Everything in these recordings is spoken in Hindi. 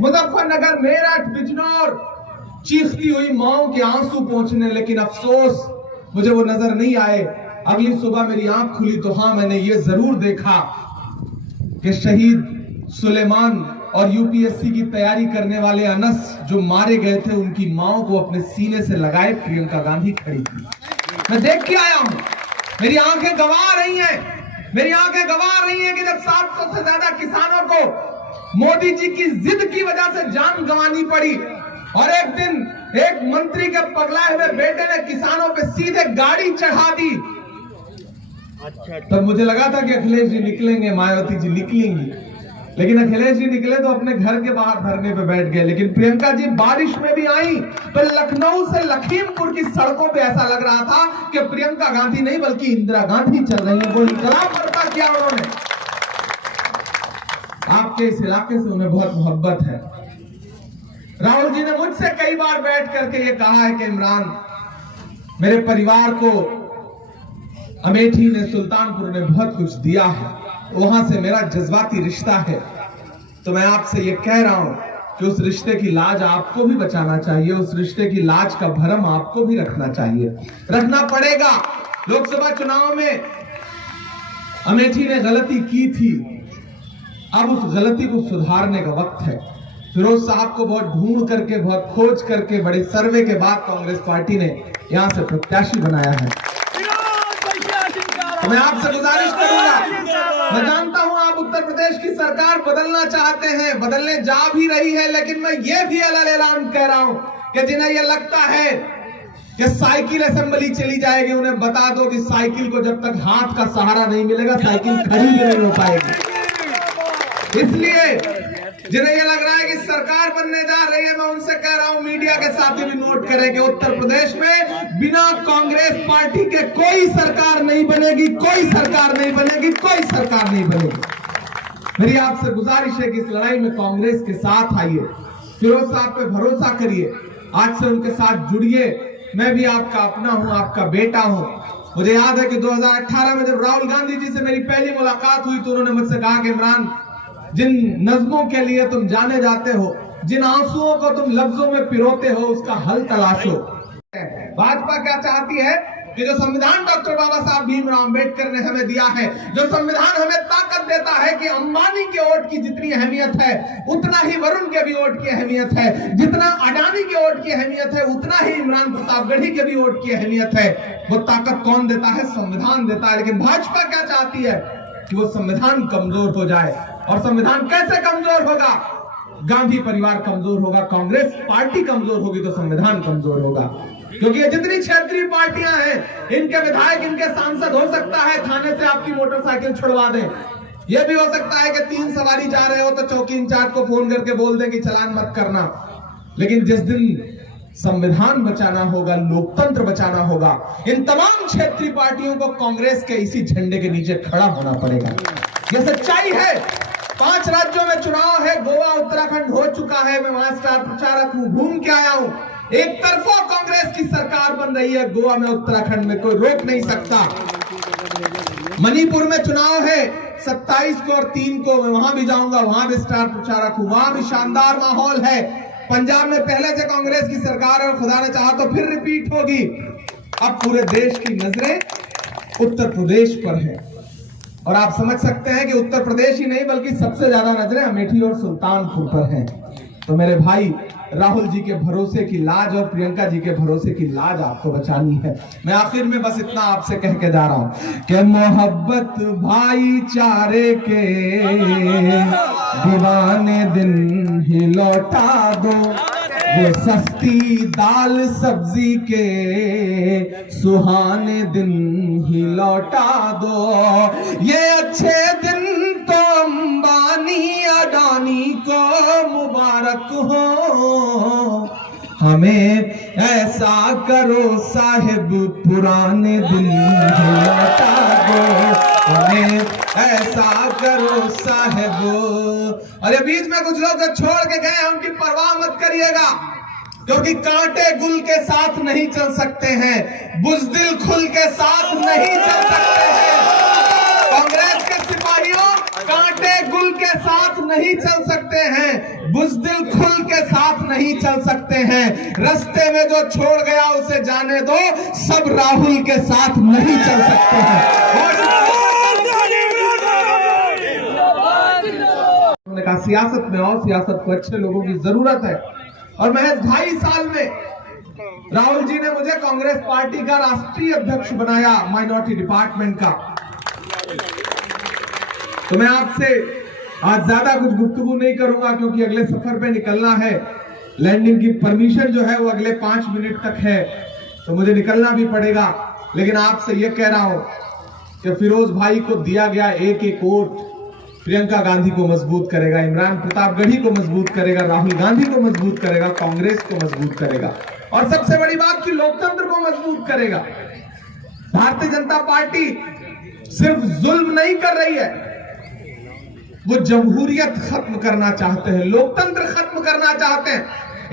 मुजफ्फरनगर, मेरठ, बिजनौर चीखती हुई माओ के आंसू पहुंचने, लेकिन अफसोस मुझे वो नजर नहीं आए। अगली सुबह मेरी आंख खुली तो हाँ, मैंने ये जरूर देखा कि शहीद सुलेमान और यूपीएससी की तैयारी करने वाले अनस जो मारे गए थे, उनकी माओ को अपने सीने से लगाए प्रियंका गांधी खड़ी थी। मैं देख के आया हूं, मेरी आंखें गवाह रही हैं, मेरी आंखें गवाह रही हैं कि जब 700 से ज्यादा किसानों को मोदी जी की जिद की वजह से जान गंवानी पड़ी और एक दिन एक मंत्री के पगलाए हुए बेटे ने किसानों पे सीधे गाड़ी चढ़ा दी, तब मुझे लगा था कि अखिलेश जी निकलेंगे, मायावती जी निकलेंगी, लेकिन अखिलेश जी निकले तो अपने घर के बाहर धरने पे बैठ गए। लेकिन प्रियंका जी बारिश में भी आई तो लखनऊ से लखीमपुर की सड़कों पे ऐसा लग रहा था कि प्रियंका गांधी नहीं बल्कि इंदिरा गांधी चल रही है। वो इंकलाब बर्पा किया उन्होंने। आपके इस इलाके से उन्हें बहुत मोहब्बत है। राहुल जी ने मुझसे कई बार बैठ करके ये कहा है कि इमरान, मेरे परिवार को अमेठी ने, सुल्तानपुर ने बहुत कुछ दिया है, वहां से मेरा जज्बाती रिश्ता है, तो मैं आपसे ये कह रहा हूं कि उस रिश्ते की लाज आपको भी बचाना चाहिए, उस रिश्ते की लाज का भरम आपको भी रखना चाहिए, रखना पड़ेगा। लोकसभा चुनाव में अमेठी ने गलती की थी, अब उस गलती को सुधारने का वक्त है। फिरोज साहब को बहुत ढूंढ करके, बहुत खोज करके, बड़े सर्वे के बाद कांग्रेस पार्टी ने यहां से प्रत्याशी बनाया है। तो मैं आपसे गुजारिश करूंगा, मैं जानता हूं आप उत्तर प्रदेश की सरकार बदलना चाहते हैं, बदलने जा भी रही है, लेकिन मैं ये भी ऐलान कह रहा हूं कि जिन्हें यह लगता है कि साइकिल असेंबली चली जाएगी, उन्हें बता दो कि साइकिल को जब तक हाथ का सहारा नहीं मिलेगा, साइकिल खड़ी भी नहीं हो पाएगी। इसलिए जिन्हें यह लग रहा है कि सरकार बनने जा रही है, मैं उनसे कह रहा हूं, मीडिया के साथी भी नोट करें कि उत्तर प्रदेश में बिना कांग्रेस पार्टी के कोई सरकार नहीं बनेगी, कोई सरकार नहीं बनेगी, कोई सरकार नहीं बनेगी। मेरी आपसे गुजारिश है कि इस लड़ाई में कांग्रेस के साथ आइए, फिरोज साहब पे भरोसा करिए, आज से उनके साथ जुड़िए। मैं भी आपका अपना हूं, आपका बेटा हूं। मुझे याद है कि 2018 में जब राहुल गांधी जी से मेरी पहली मुलाकात हुई तो उन्होंने मुझसे कहा कि इमरान, जिन नज़्मों के लिए तुम जाने जाते हो, जिन आंसुओं को तुम लफ्जों में पिरोते हो, उसका हल तलाशो। भाजपा क्या चाहती है कि जो संविधान डॉक्टर बाबा साहब भीमराव अंबेडकर ने हमें दिया है, जो संविधान हमें ताकत देता है कि अंबानी के वोट की जितनी अहमियत है उतना ही वरुण के भी वोट की अहमियत है, जितना अडानी के वोट की अहमियत है उतना ही इमरान प्रतापगढ़ी के भी वोट की अहमियत है। वो ताकत कौन देता है? संविधान देता है। लेकिन भाजपा क्या चाहती है कि वो संविधान कमजोर हो जाए। और संविधान कैसे कमजोर होगा? गांधी परिवार कमजोर होगा, कांग्रेस पार्टी कमजोर होगी तो संविधान कमजोर होगा। क्योंकि ये जितनी क्षेत्रीय पार्टियां हैं, इनके विधायक, इनके सांसद, हो सकता है थाने से आपकी मोटरसाइकिल छुड़वा दें। यह भी हो सकता है कि 3 सवारी जा रहे हो तो चौकी इंचार्ज को फोन करके बोल दें कि चालान मत करना। लेकिन जिस दिन संविधान बचाना होगा, लोकतंत्र बचाना होगा, इन तमाम क्षेत्रीय पार्टियों को कांग्रेस के इसी झंडे के नीचे खड़ा होना पड़ेगा। यह सच्चाई है। 5 राज्यों में चुनाव है, गोवा, उत्तराखंड हो चुका है। मैं वहां स्टार प्रचारक हूं, घूम के आया हूं। एक तरफा कांग्रेस की सरकार बन रही है गोवा में, उत्तराखंड में, कोई रोक नहीं सकता। मणिपुर में चुनाव है 27 को और 3 को, मैं वहां भी जाऊंगा, वहां भी स्टार प्रचारक हूं, वहां भी शानदार माहौल है। पंजाब में पहले से कांग्रेस की सरकार है और खुदा ने चाहा तो फिर रिपीट होगी। अब पूरे देश की नजरें उत्तर प्रदेश पर है और आप समझ सकते हैं कि उत्तर प्रदेश ही नहीं बल्कि सबसे ज्यादा नजरें अमेठी और सुल्तानपुर पर हैं। तो मेरे भाई, राहुल जी के भरोसे की लाज और प्रियंका जी के भरोसे की लाज आपको बचानी है। मैं आखिर में बस इतना आपसे कह के जा रहा हूं कि मोहब्बत भाईचारे के दीवाने दिन ही लौटा दो, वो सस्ती दाल सब्जी के सुहाने दिन ही लौटा दो। ये अच्छे दिन तो अंबानी अडानी को मुबारक हो, हमें ऐसा करो साहिब पुराने दिन लौटा दो, हमें ऐसा करो साहिब। अरे बीच में कुछ लोग छोड़ के गए, उनकी परवाह मत करिएगा, क्योंकि कांटे गुल के साथ नहीं चल सकते हैं, बुज़दिल खुल के साथ नहीं चल सकते हैं। कांग्रेस के सिपाहियों, कांटे गुल के साथ नहीं चल सकते हैं। बुज़दिल खुल के साथ नहीं चल सकते हैं। रास्ते में जो छोड़ गया उसे जाने दो, सब राहुल के साथ नहीं चल सकते हैं। उन्होंने कहा सियासत में आओ, सियासत को अच्छे लोगों की जरूरत है। और महज 2.5 साल में राहुल जी ने मुझे कांग्रेस पार्टी का राष्ट्रीय अध्यक्ष बनाया, माइनॉरिटी डिपार्टमेंट का। तो मैं आपसे आज ज्यादा कुछ गुफ्तगू नहीं करूंगा, क्योंकि अगले सफर पे निकलना है। लैंडिंग की परमिशन जो है वो अगले 5 मिनट तक है, तो मुझे निकलना भी पड़ेगा। लेकिन आपसे ये कह रहा हूं कि फिरोज भाई को दिया गया एक वोट प्रियंका गांधी को मजबूत करेगा, इमरान प्रतापगढ़ी को मजबूत करेगा, राहुल गांधी को मजबूत करेगा, कांग्रेस को मजबूत करेगा, और सबसे बड़ी बात कि लोकतंत्र को मजबूत करेगा। भारतीय जनता पार्टी सिर्फ जुल्म नहीं कर रही है, वो जमहूरियत खत्म करना चाहते हैं, लोकतंत्र खत्म करना चाहते हैं।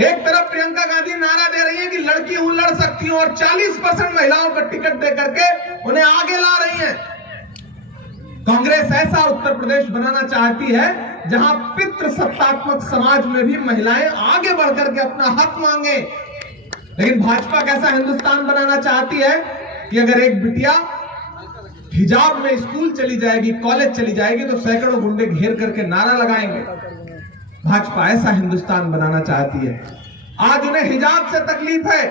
एक तरफ प्रियंका गांधी नारा दे रही है कि लड़की हूं, लड़ सकती हूं, और 40% महिलाओं को टिकट दे करके उन्हें आगे ला रही हैं। कांग्रेस ऐसा उत्तर प्रदेश बनाना चाहती है जहां पितृसत्तात्मक समाज में भी महिलाएं आगे बढ़कर के अपना हक मांगे। लेकिन भाजपा कैसा हिंदुस्तान बनाना चाहती है कि अगर एक बिटिया हिजाब में स्कूल चली जाएगी, कॉलेज चली जाएगी, तो सैकड़ों गुंडे घेर करके नारा लगाएंगे। भाजपा ऐसा हिंदुस्तान बनाना चाहती है। आज उन्हें हिजाब से तकलीफ है,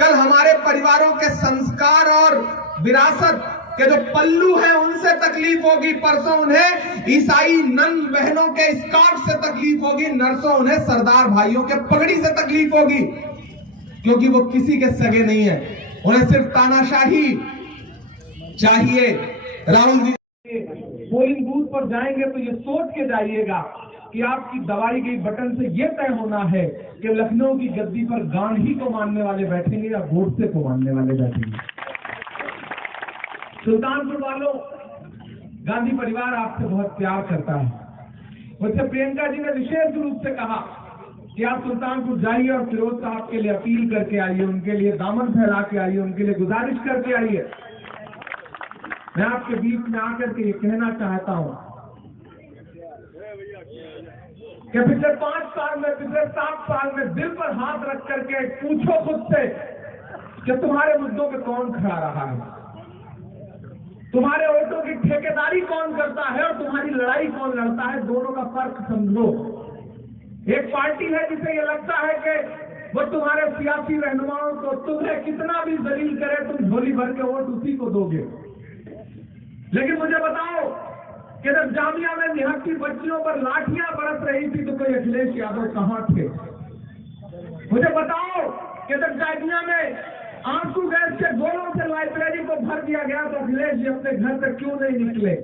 कल हमारे परिवारों के संस्कार और विरासत के जो पल्लू हैं उनसे तकलीफ होगी, परसों उन्हें ईसाई नन बहनों के स्कार्फ से तकलीफ होगी, नरसों उन्हें सरदार भाइयों के पगड़ी से तकलीफ होगी, क्योंकि वो किसी के सगे नहीं है। उन्हें सिर्फ तानाशाही चाहिए। राहुल जी पोलिंग बूथ पर जाएंगे तो ये सोच के जाइएगा कि आपकी दबाई गई बटन से ये तय होना है कि लखनऊ की गद्दी पर गांधी को मानने वाले बैठेंगे या गोडसे को मानने वाले बैठेंगे। सुल्तानपुर वालों, गांधी परिवार आपसे बहुत प्यार करता है। मुझसे प्रियंका जी ने विशेष रूप से कहा कि आप सुल्तानपुर जाइए और फिरोज साहब के लिए अपील करके आइए, उनके लिए दामन फैला के आइए, उनके लिए गुजारिश करके आइए। मैं आपके बीच में आकर के ये कहना चाहता हूं कि पिछले 5 साल में, पिछले 7 साल में दिल पर हाथ रख करके पूछो खुद से कि तुम्हारे मुद्दों पे कौन खड़ा रहा है, तुम्हारे वोटों की ठेकेदारी कौन करता है और तुम्हारी लड़ाई कौन लड़ता है। दोनों का फर्क समझो। एक पार्टी है जिसे ये लगता है कि वो तुम्हारे सियासी रहनुमाओं को तुम्हें कितना भी जलील करे, तुम झोली भर के वोट उसी को दोगे। लेकिन मुझे बताओ कि जब जामिया में निहत्ती बच्चियों पर लाठियां बरस रही थी तो कोई अखिलेश यादव कहां थे? मुझे बताओ कि जब जामिया में आंसू गैस के गोलों से लाइब्रेरी को भर दिया गया तो अखिलेश जी अपने घर से क्यों नहीं निकले?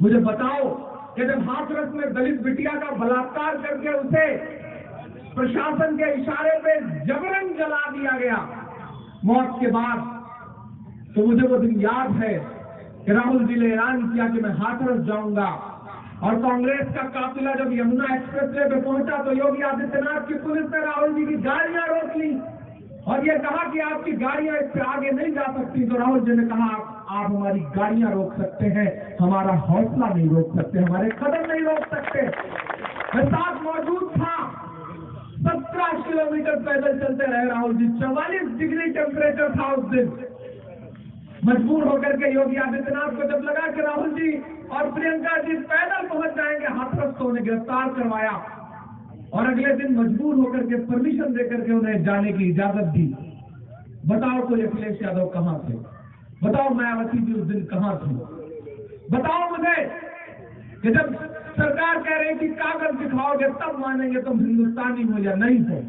मुझे बताओ कि जब हाथरस में दलित बिटिया का बलात्कार करके उसे प्रशासन के इशारे पे जबरन जला दिया गया मौत के बाद, तो मुझे वो दिन याद है कि राहुल जी ने ऐलान किया कि मैं हाथरस जाऊंगा। और कांग्रेस का काफिला जब यमुना एक्सप्रेसवे पे पहुंचा तो योगी आदित्यनाथ की पुलिस ने राहुल जी की गाड़ियां रोक ली और ये कहा कि आपकी गाड़ियां इससे आगे नहीं जा सकती। तो राहुल जी ने कहा आप हमारी गाड़ियां रोक सकते हैं, हमारा हौसला नहीं रोक सकते, हमारे कदम नहीं रोक सकते। मैं साथ मौजूद था, 17 किलोमीटर पैदल चलते रहे राहुल जी। 44 डिग्री टेम्परेचर था उस दिन। मजबूर होकर के योगी आदित्यनाथ को जब लगा कि राहुल जी और प्रियंका जी पैदल पहुंच जाएंगे हाथरस, तो उन्हें गिरफ्तार करवाया और अगले दिन मजबूर होकर के परमिशन देकर के उन्हें जाने की इजाजत दी। बताओ कोई अखिलेश यादव कहां थे? बताओ मायावती जी उस दिन कहां थी? बताओ मुझे कि जब सरकार कह रही कि कागज दिखाओगे तब मानेंगे तुम हिंदुस्तानी हो या नहीं हो,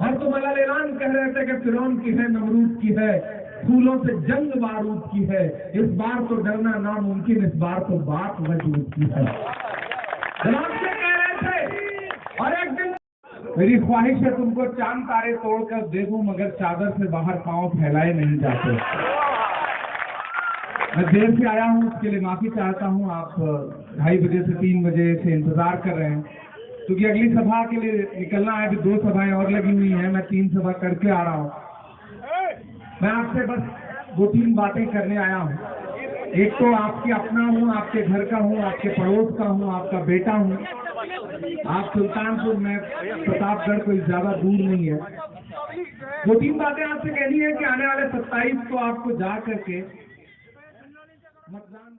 और तुम अलग ऐलान कह रहे थे कि फिरौन की है, नमरूद की है, फूलों से जंग बारूद की है, इस बार तो डरना नामुमकिन, इस बार तो बात मजबूत की है। जनाब से कह रहे थे, और एक दिन मेरी ख्वाहिश है तुमको चांद तारे तोड़कर दे दूं, मगर चादर से बाहर पांव फैलाए नहीं जाते। मैं देर से आया हूं, उसके लिए माफी चाहता हूं। आप 2:30 बजे से 3 बजे से इंतजार कर रहे हैं, क्योंकि अगली सभा के लिए निकलना है। अभी 2 सभाएं और लगी हुई हैं, मैं 3 सभा करके आ रहा हूं। मैं आपसे बस 2-3 बातें करने आया हूं। एक तो आपके अपना हूं, आपके घर का हूं, आपके पड़ोस का हूं, आपका बेटा हूं, आप सुल्तानपुर में प्रतापगढ़ कोई ज्यादा दूर नहीं है। 2-3 बातें आपसे कहनी है कि आने वाले 27 को आपको जा करके मतदान